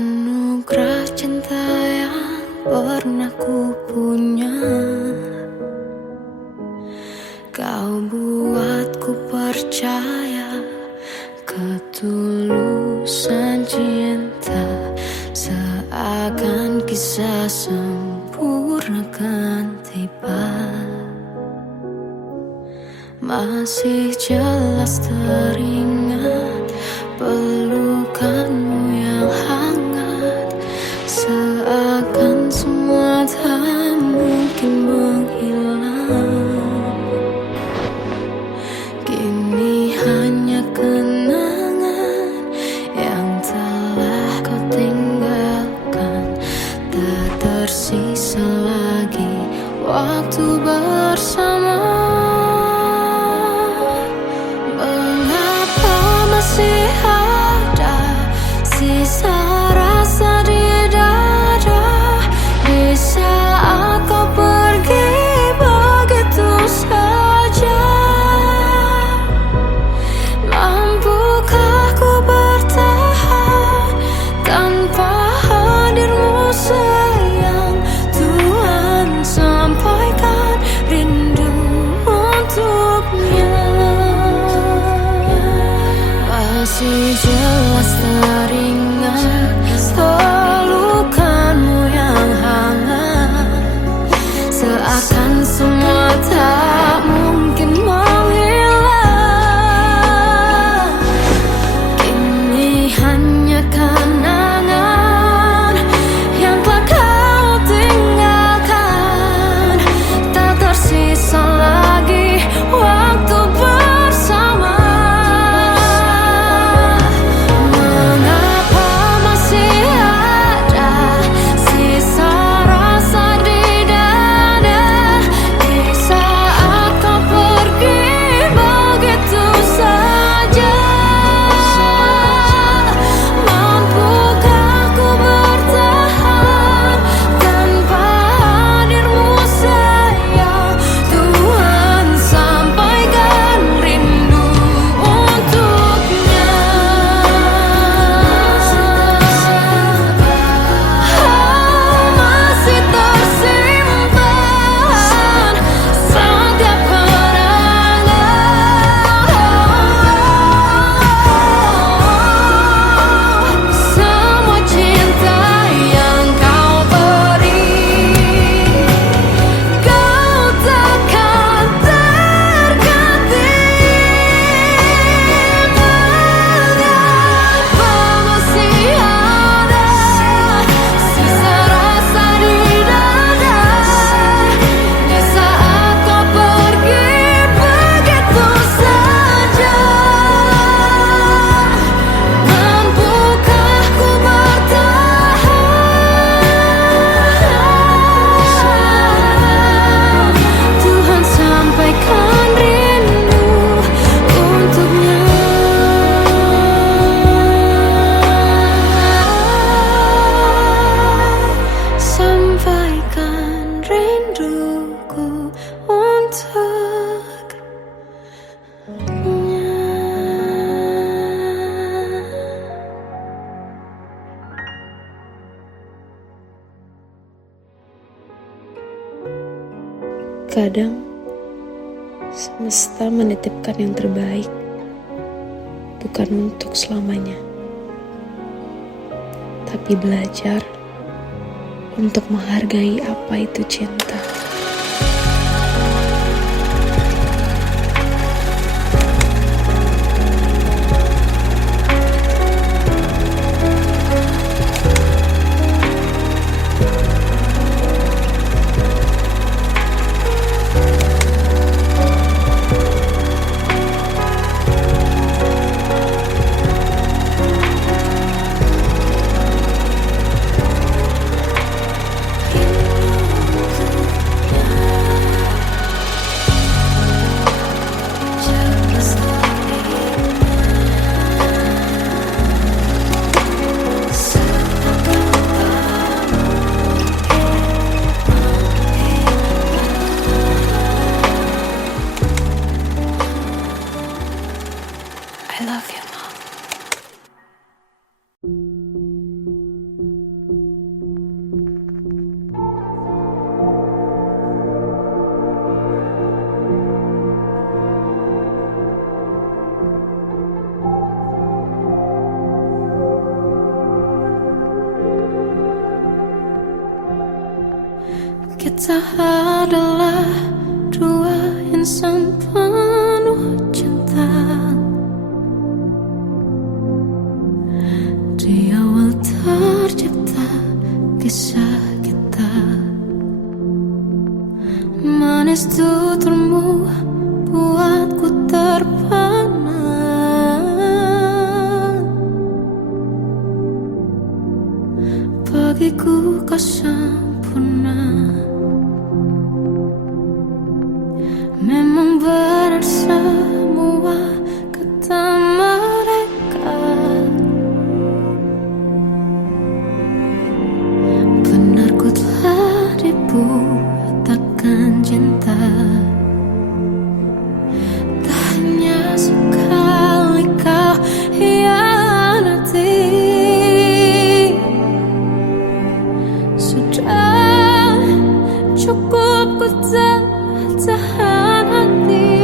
anugerah cinta yang pernah ku punya. Kau buatku percaya ketulusan cinta, seakan kisah sempurna kan tiba. Masih jelas teringat pelukanmu yang hangat, seakan semua tak mungkin menghilang. Kini hanya kenangan yang telah kau tinggalkan, tak tersisa lagi waktu bersama. Masih ada sisa rasa di dada di saat kau pergi begitu saja. Mampukah ku bertahan tanpa hadirmu sayang? Tuhan, sampaikan rindu untuknya. Masih jelas teringat pelukanmu yang hangat, seakan semua tak mungkin menghilang. Kini hanya kenangan yang telah kau tinggalkan, tak tersisa lagi waktu bersama. Kadang semesta menitipkan yang terbaik, bukan untuk selamanya, tapi belajar untuk menghargai apa itu cinta. Kita adalah dua insan penuh cinta. Di awal tercipta kisah kita, manis tuturmu buatku terpana. Bagiku kau sempurna. Memang benar semua kata mereka, benar ku telah dibutakan cinta. Tak hanya sekali kau hianati, sudah cukup ku tahan hati.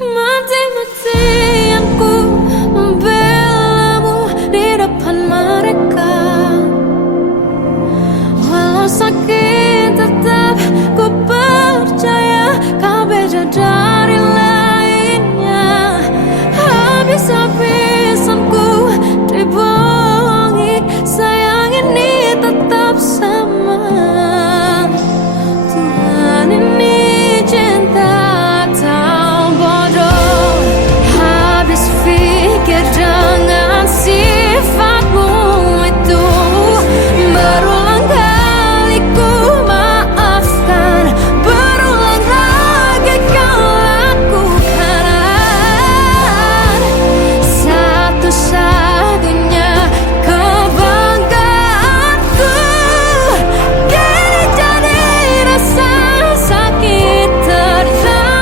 Mati-matian ku membelamu di depan mereka. Walau sakit tetap ku percaya kau beda dari lainnya. Habis-habisan ku dibohongi, sayang ini tetap sama. Tuhan ini cinta atau bodoh. Habis pikir dengan sifatmu itu, berulang kali ku maafkan, berulang lagi kau lakukan. Satu-satunya kebanggaanku kini jadi rasa sakit terdalam.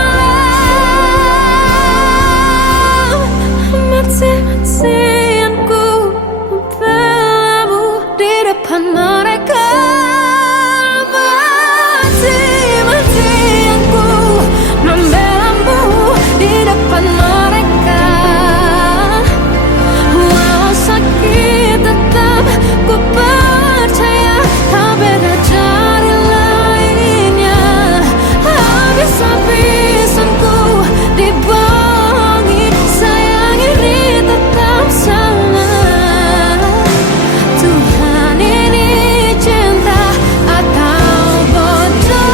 Mati-matian ku membelamu di depan mereka. Mati-matian ku membelamu di depan mereka. Walau sakit tetap ku percaya kau beda dari lainnya. Habis-habisan ku dibohongi, sayang ini tetap sama. Tuhan ini cinta atau bodoh.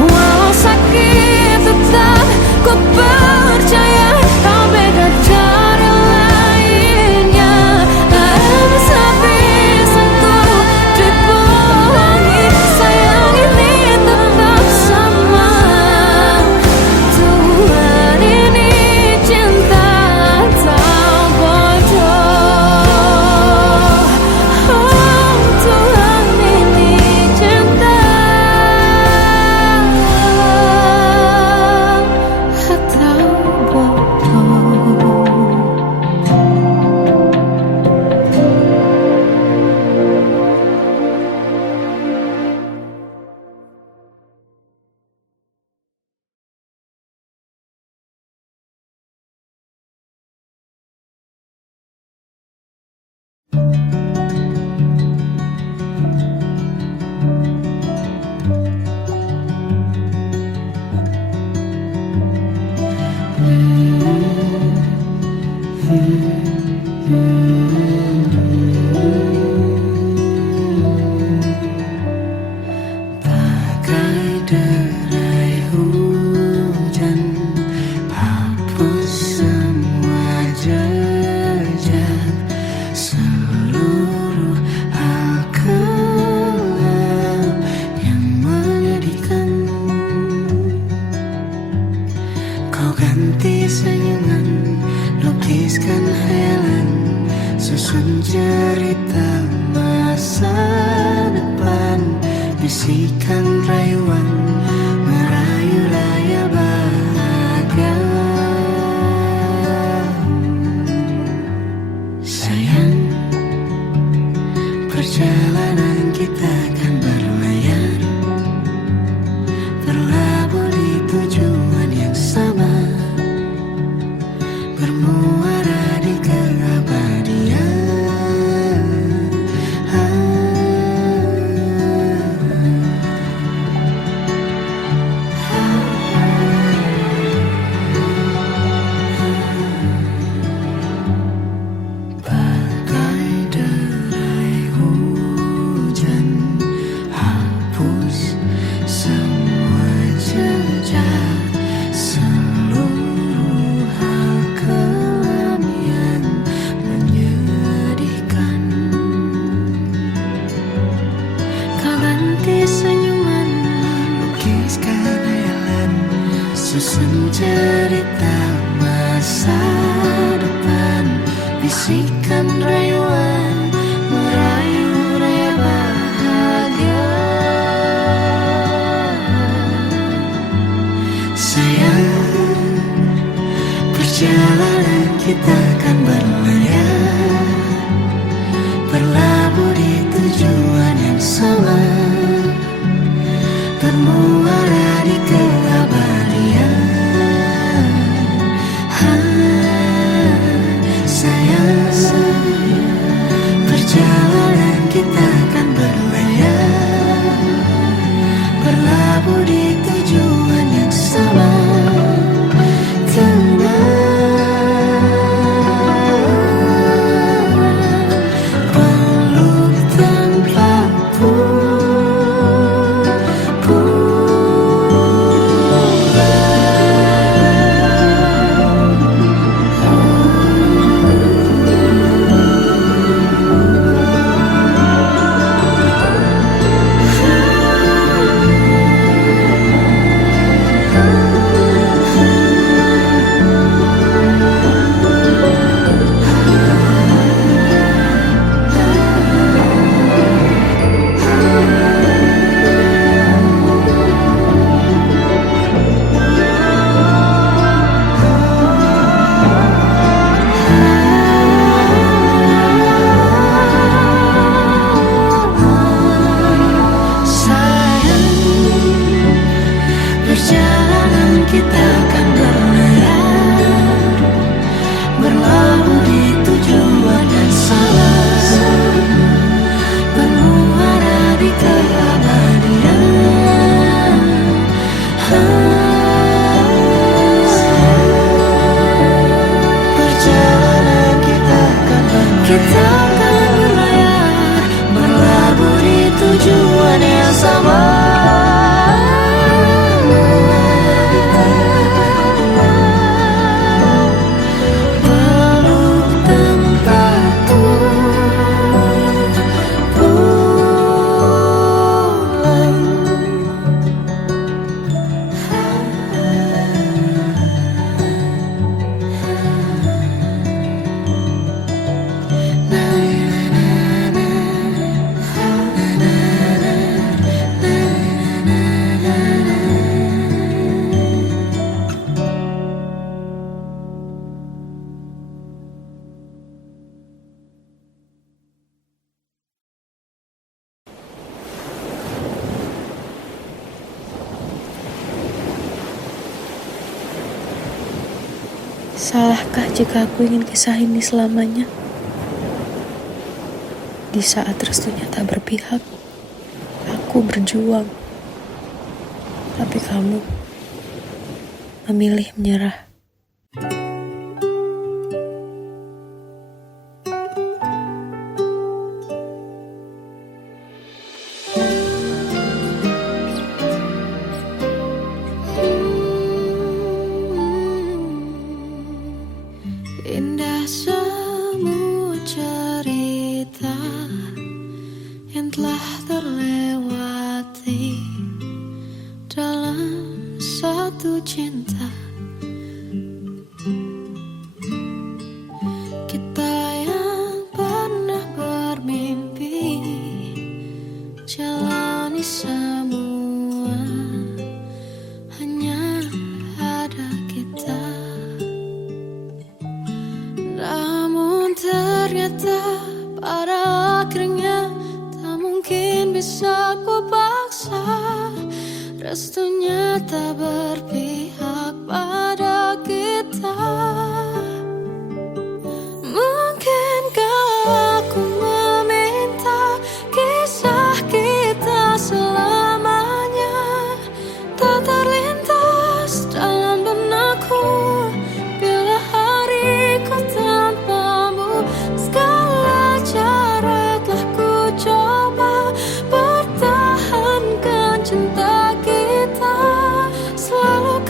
Walau sakit tetap ku percaya kau beda dari lainnya. Habis-habisan ku dibohongi, sayang ini tetap sama. Tuhan ini cinta atau bodoh. Oh, Tuhan ini cinta atau bodoh. Bagai derai hujan, hapus semua jejak, seluruh hal kelam yang menyedihkan. Kau ganti senyuman, lukiskan hayalan, susun cerita masa depan, bisikan rayuan susun cerita masa depan, bisikan rayuan merayu raya bahagia. Sayang, perjalanan kita akan berlayar, berlabuh di tujuan yang sama, bermuara di keabadian. Sayang, perjalanan kita akan berlayar, berlabuh di tujuan yang sama, peluk tanpa perjalanan kita akan berlayar, berlabuh di tujuan yang sama, bermuara di keabadian. Perjalanan kita akan berlayar, berlabuh di tujuan yang sama. Salahkah jika aku ingin kisah ini selamanya? Di saat restunya tak berpihak, aku berjuang. Tapi kamu memilih menyerah. Indah semua cerita yang telah terlewati dalam satu cinta. Kita yang pernah bermimpi jalani semua, hanya ada kita. Namun ternyata pada akhirnya tak mungkin bisa ku paksa, restunya tak berpihak pada kita. Mungkinkah aku meminta kisah kita selamanya tak terlintas dalam benakku bila hariku tanpamu. Segala cara telah ku coba pertahankan cinta kita, selalu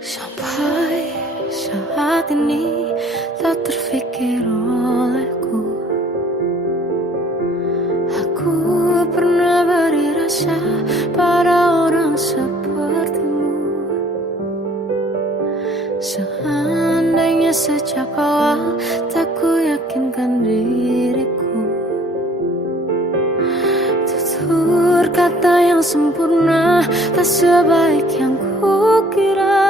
Sampai saat ini tak terfikir olehku. Aku pernah beri rasa pada orang sepertimu. Seandainya sejak awal tak ku yakinkan diriku. Tutur kata yang sempurna tak sebaik yang kukira.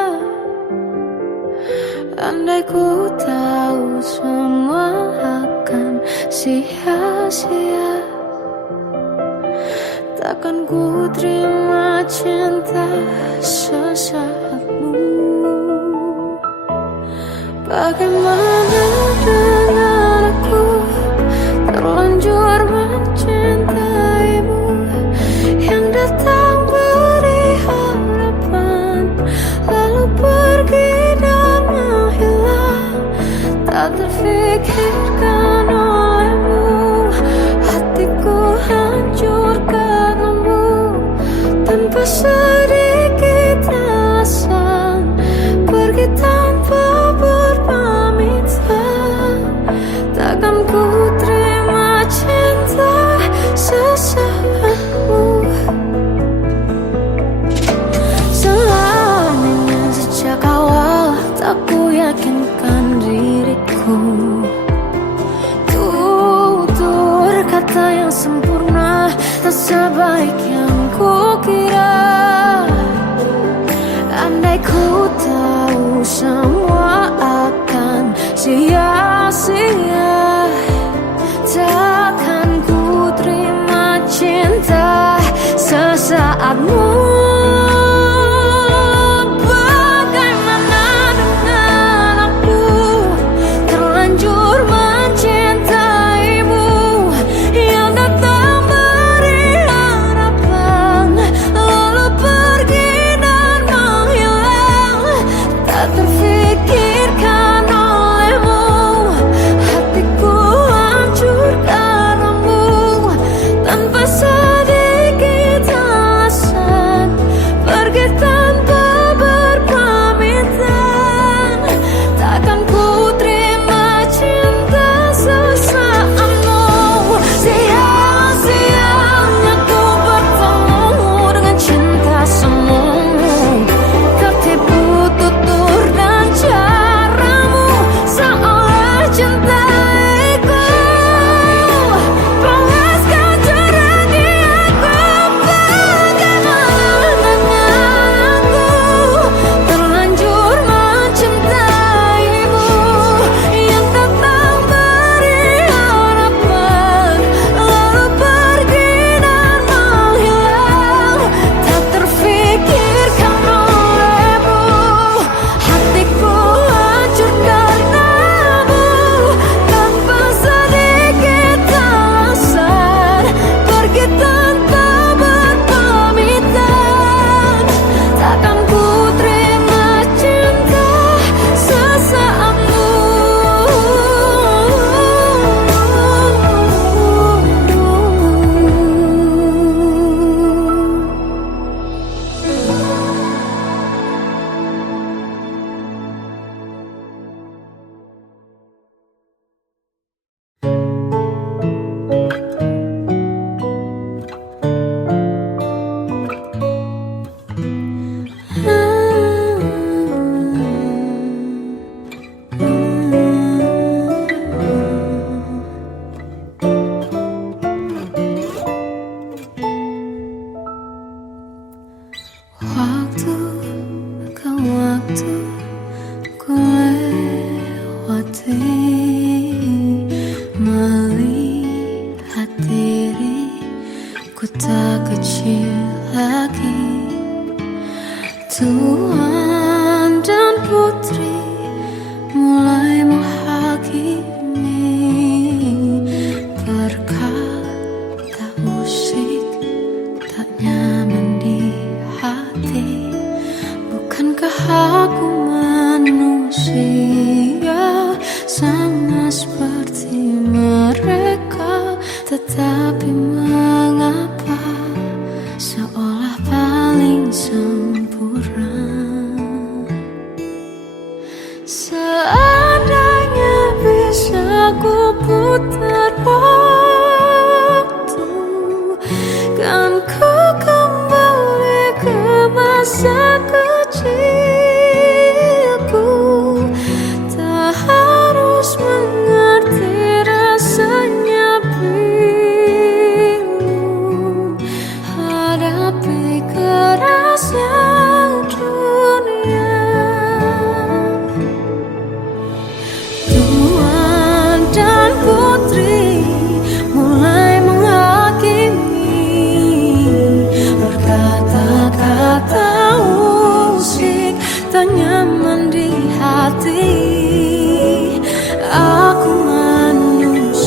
Andai ku tahu semua akan sia-sia, takkan ku terima cinta sesaatmu. Bagaimana dengan aku terlanjur mencintaimu, yang datang beri harapan lalu pergi dan menghilang. Tak terfikirkan olehmu, hatiku hancur karenamu. Tanpa sedikit alasan pergi tanpa berpamitan. Takkan ku terima cinta sesaatmu. Selamanya sejak awal tak ku yakinkan diriku. Tutur kata yang sempurna tak sebaik yang kukira. Andai ku tahu semua akan sia-sia, takkan ku terima cinta sesaatmu. Bagaimana dengan aku terlanjur mencintaimu, yang datang beri harapan lalu pergi dan menghilang. Tak terfikirkan olehmu, hatiku hancur karenamu. Tanpa sedikit alasan pergi tanpa berpamitan. Takkan ku terima cinta sesaatmu. Sia-sianya ku bertemu dengan cinta semu. Tertipu tutur dan caramu, seolah cintaiku. Panaskan cerah di aku. Bagaimana dengan aku terlanjur mencintaimu, yang datang beri harapan lalu pergi dan menghilang. Tak terfikirkan olehmu, hatiku hancur karenamu. Tanpa sedikit alasan pergi tanpa berpamitan. Takkan ku terima cinta sesaatmu. Waktu ke waktu ku lewati, melihat diriku tak kecil lagi. Tuan dan putri mulai menghakimi. Berkata musik tak nyaman di hati. Bukankah aku manusia sama seperti mereka? Tetapi mengapa seolah paling sempurna? Seandainya bisa ku putar waktu, kan ku kembali ke masa kecilku. Tak harus mengerti rasanya bingung hadapi kerasnya dunia. Tuan dan putri mulai menghakimi, berkata-kata musik tak nyaman di hati. Aku manusia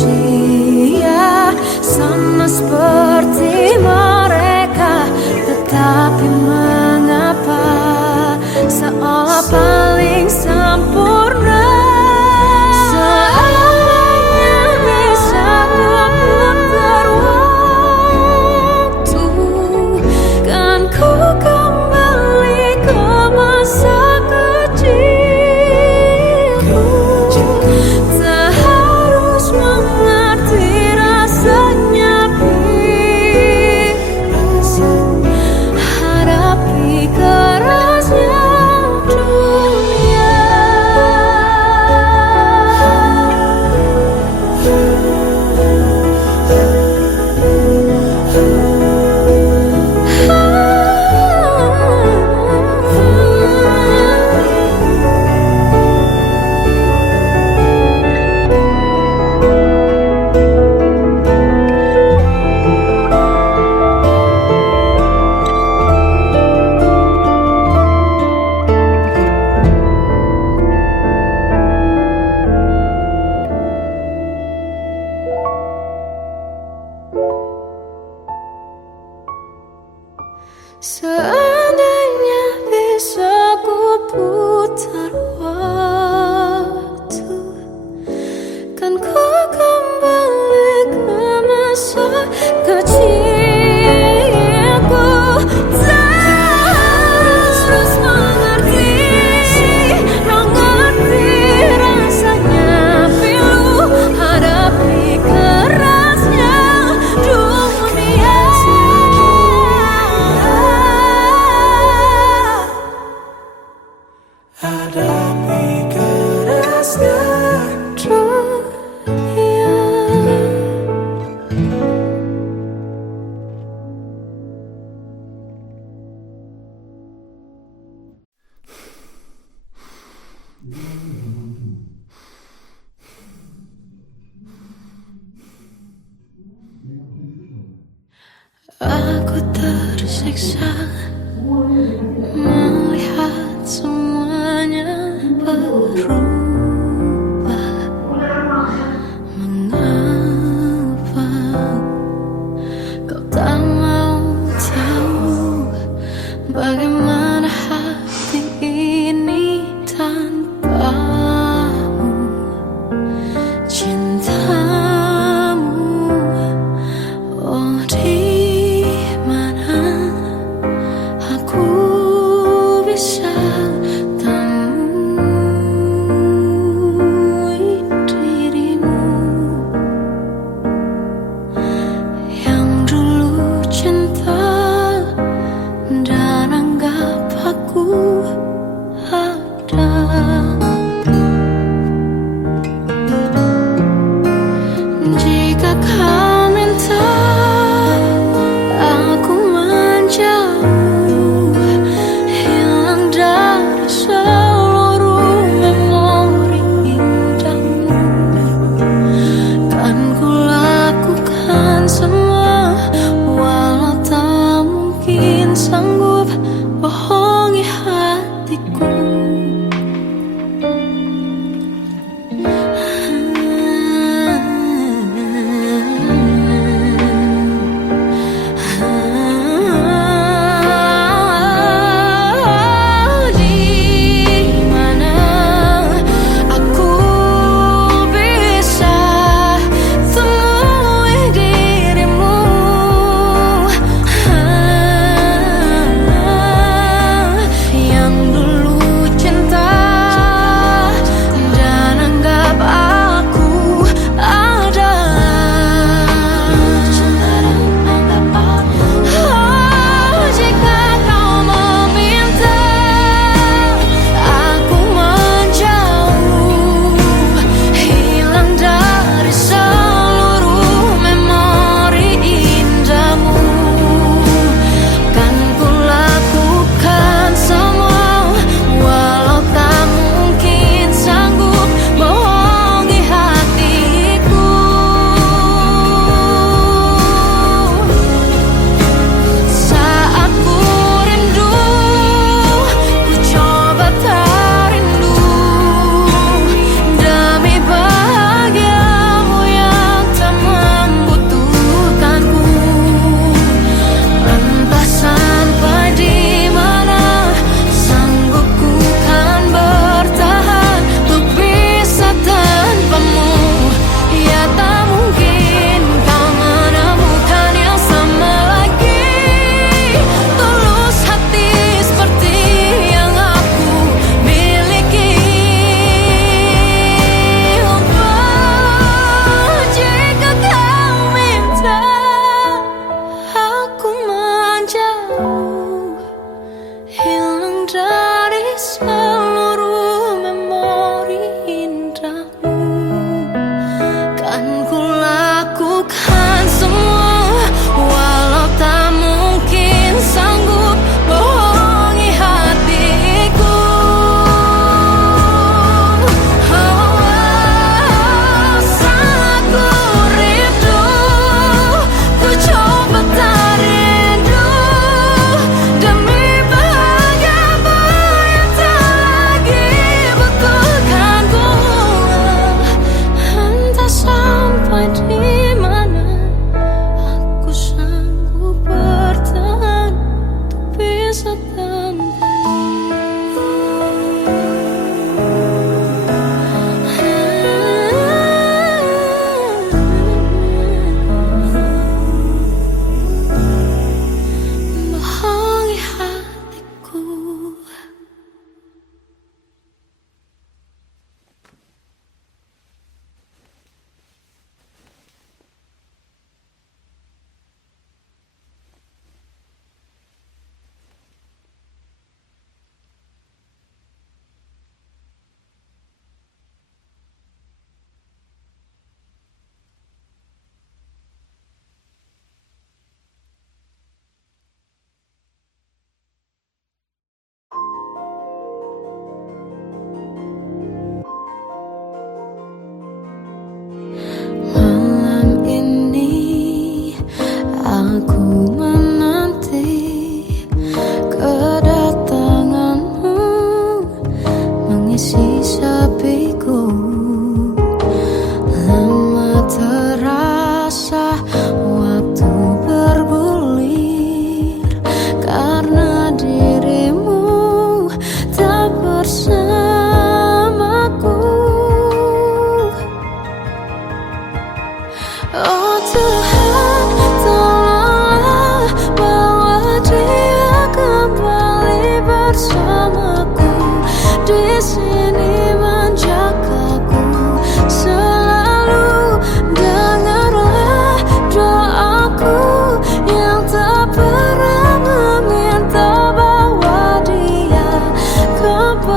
sama seperti mereka, tetapi mengapa seolah paling sempurna. Seandainya bisa ku putar waktu, kan ku kembali ke masa kecilku. Tak harus mengerti rasanya bingung hadapi kerasnya dunia. Seandainya bisa ku putar waktu, kan ku kembali ke masa kecilku. Tak harus mengerti rasanya pilu hadapi kerasnya dunia. Hadapi kerasnya dunia. Aku tersiksa melihat semuanya berubah. Mengapa kau tak mau tahu bagaimana hati ini tanpamu? Cintamu, oh di mana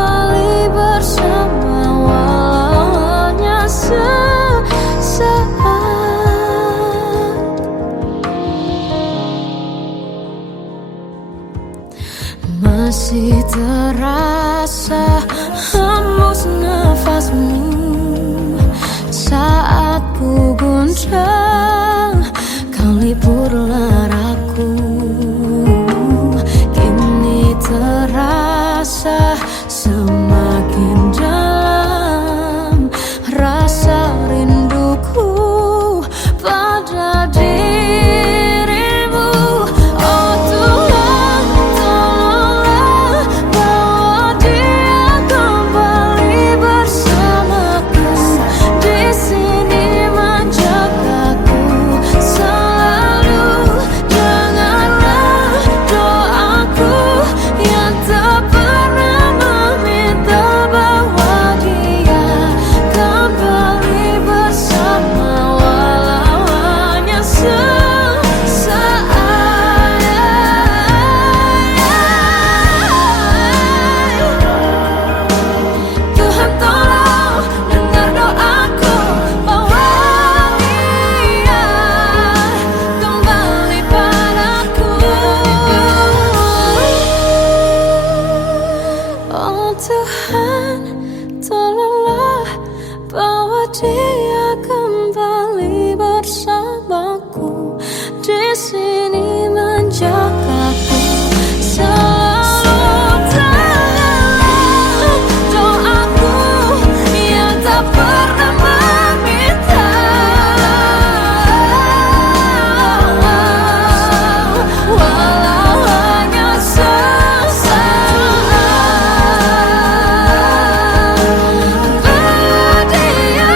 kembali bersama walau hanya sesaat. Masih terasa hembus nafasmu saat ku guncang, kau lipurlah raku. Kini terasa semakin dalam rasa rinduku pada dirimu. Oh Tuhan, tolonglah bawa dia kembali bersamaku. Di sini menjagaku selalu. Janganlah doaku yang tak pernah meminta bawa dia kembali bersama walau hanya sesaat. Tuhan tolong dengar doaku, bawa dia kembali padaku. Oh Tuhan, tolonglah bawa dia kembali bersamaku. Di sini menjagaku selalu. Janganlah doaku yang tak pernah meminta walau hanya sesaat. Bawa dia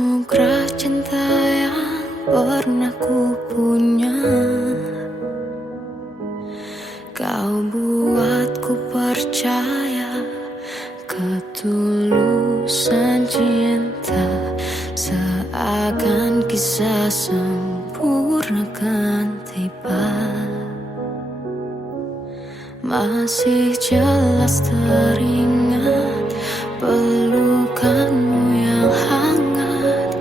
anugerah cinta yang pernah ku punya. Kau buatku percaya ketulusan cinta, seakan kisah sempurna kan tiba. Masih jelas teringat pelukanmu yang hangat,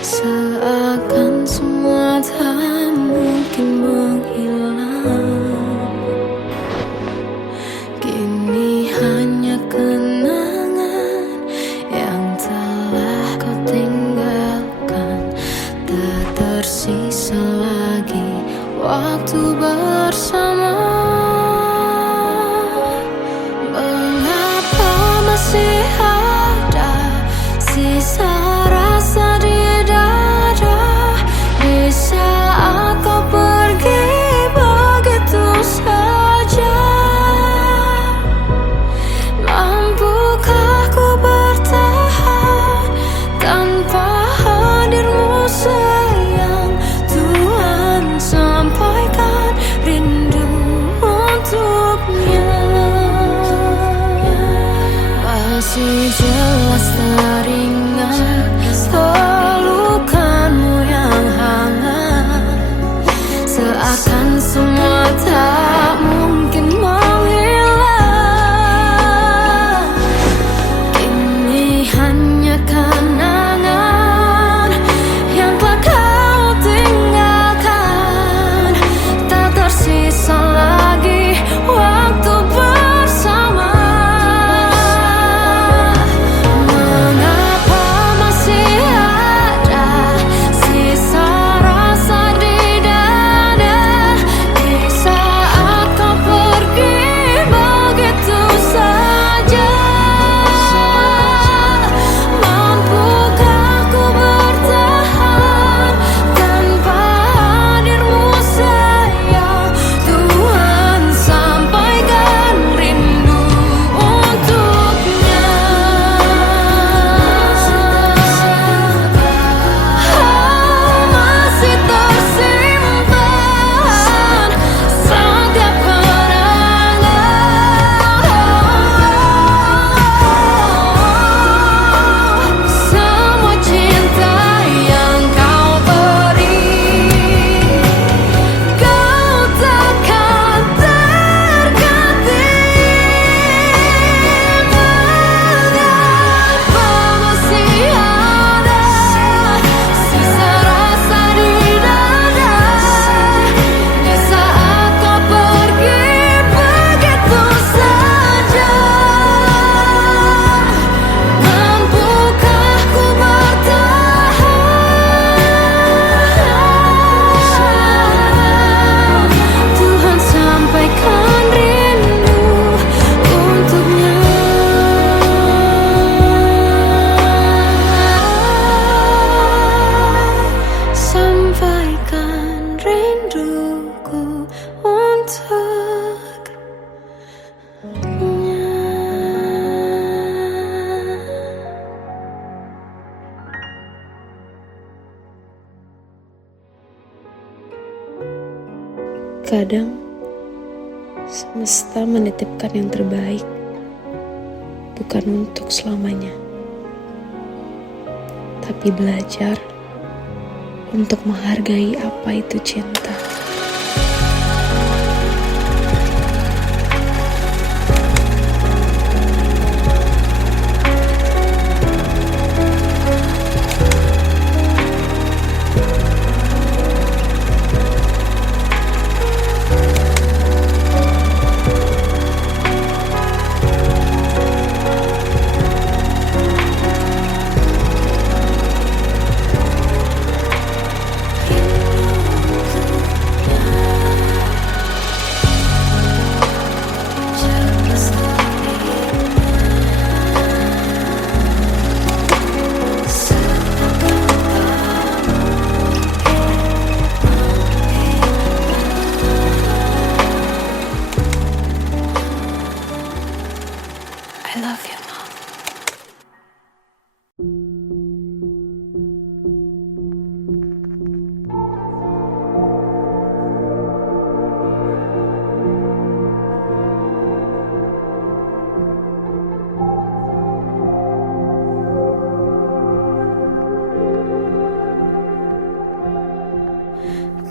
seakan semua tak mungkin menghilang. Kini hanya kenangan yang telah kau tinggalkan, tak tersisa lagi waktu bersama. Masih ada sisa rasa di dada di saat kau pergi begitu saja. Mampukah ku bertahan tanpa hadirmu sayang? Tuhan, sampaikan rindu untuknya. Masih jelas teringat pelukanmu yang hangat, seakan semua tak mungkin menghilang. Kini hanya kenangan yang telah kau tinggalkan, tak tersisa lagi waktu bersama. Sampaikan rinduku untuknya. Kadang semesta menitipkan yang terbaik, bukan untuk selamanya, tapi belajar untuk menghargai apa itu cinta.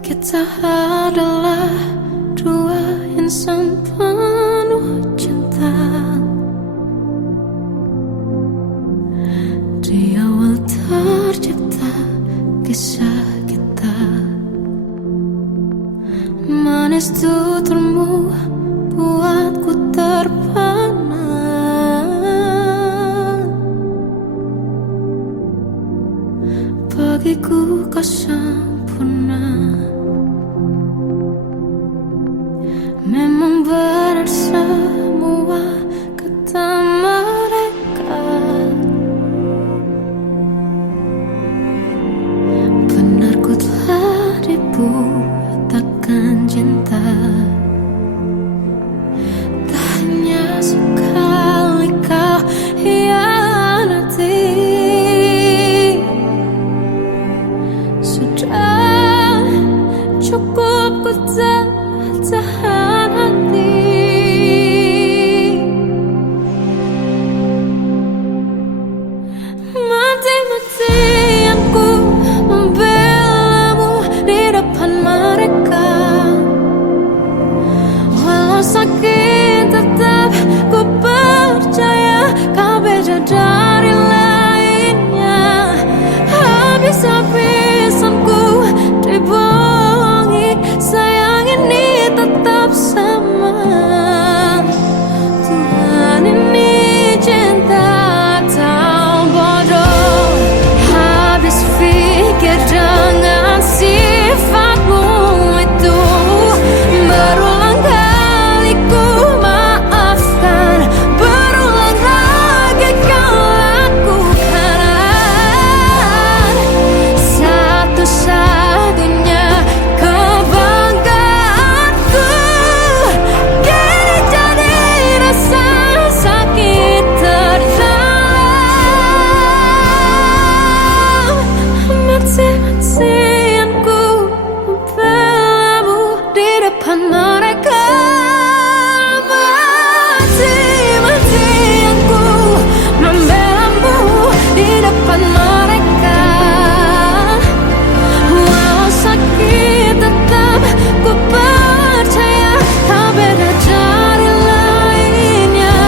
Kita adalah dua insan penuh cinta. Di awal tercipta kisah kita, manis tuturmu buatku terpana. Bagiku kau sempurna. Memang benar semua kata mereka, benar ku telah dibutakan cinta. Tak hanya sekali kau hianati, sudah cukup ku tahan hati. Mati-matian ku membelamu di depan mereka. Walau sakit tetap ku percaya kau beda dari lainnya. Habis-habisan ku dibohongi, sayang ini tetap sama. Tuhan ini cinta atau bodoh. Habis pikir dengan sifatmu itu, berulang kali ku maafkan, berulang lagi kau lakukan. Satu-satunya kebanggaanku kini jadi rasa sakit terdalam. Mati-matian ku membelamu di depan mereka. Mati-matian ku membelamu di depan mereka. Walau sakit tetap ku percaya kau beda dari lainnya.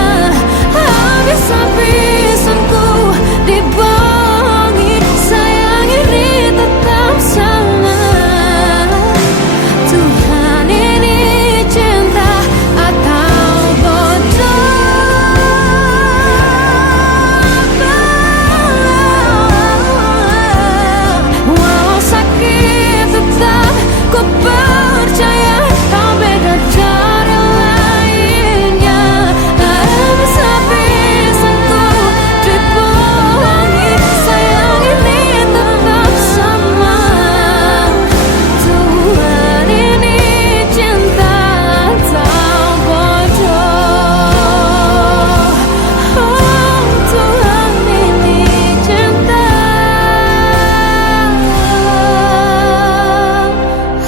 Habis-habisan ku dibohongi, sayang ini tetap sama. Tuhan ini cinta atau bodoh. Walau sakit tetap ku percaya kau beda dari lainnya. Habis-habisan ku dibohongi, sayang ini tetap sama. Tuhan ini cinta atau bodoh. Oh, Tuhan ini cinta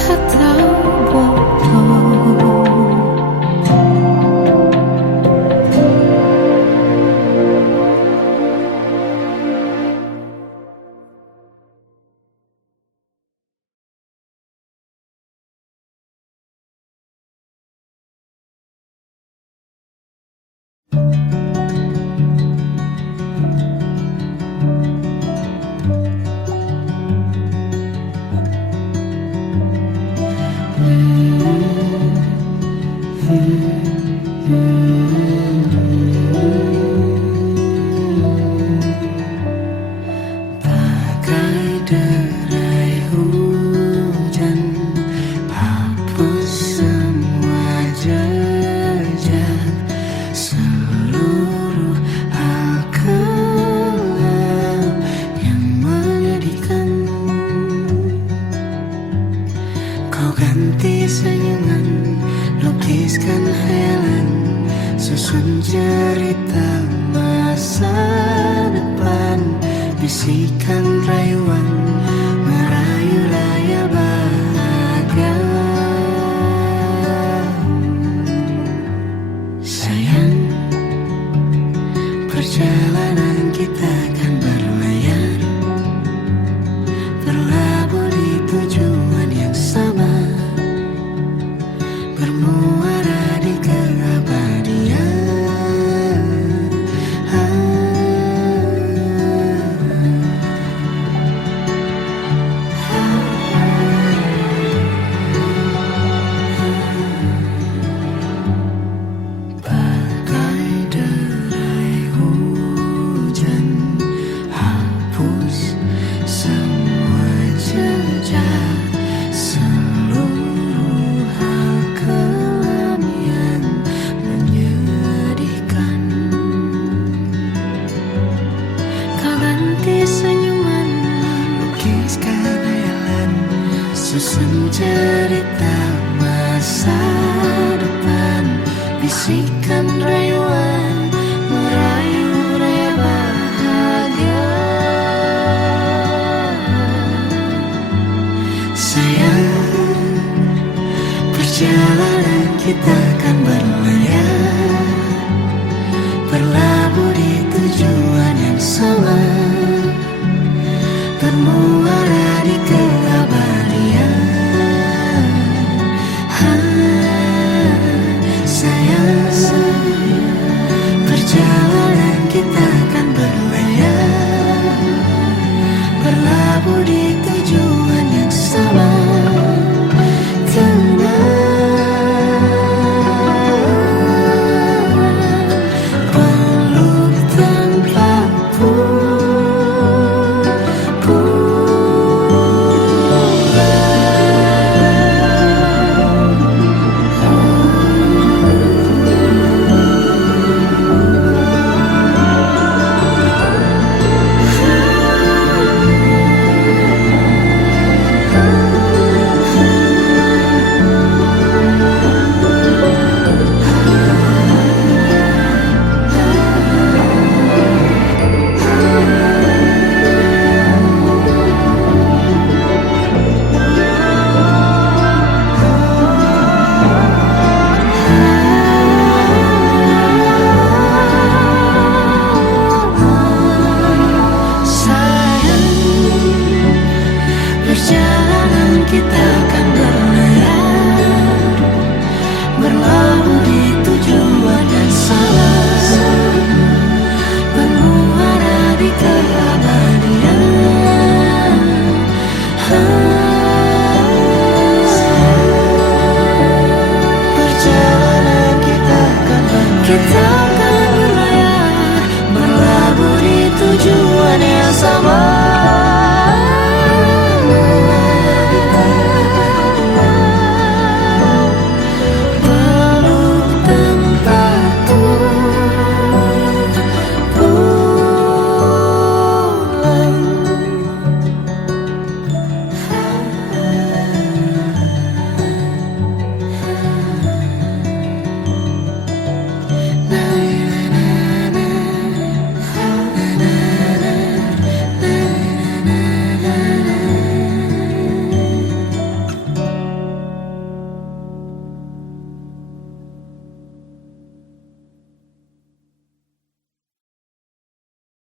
atau bodoh. Bagai derai hujan, hapus semua jejak, seluruh hal kelam yang menyedihkan. Kau ganti senyuman, lukiskan hayalan, susun cerita masa depan. Bisikan rayuan, merayu layar bahagia. Sayang, perjalanan kita akan berlayar, terlabur di tujuan yang sama. Susun cerita masa depan, bisikan rayuan merayu raya bahagia. Sayang, perjalanan kita akan berlayar, berlabuh di tujuan yang sama, bermuara di keabadian. Sayang, perjalanan kita akan berlayar, berlabuh di tujuan yang sama. Perjalanan kita akan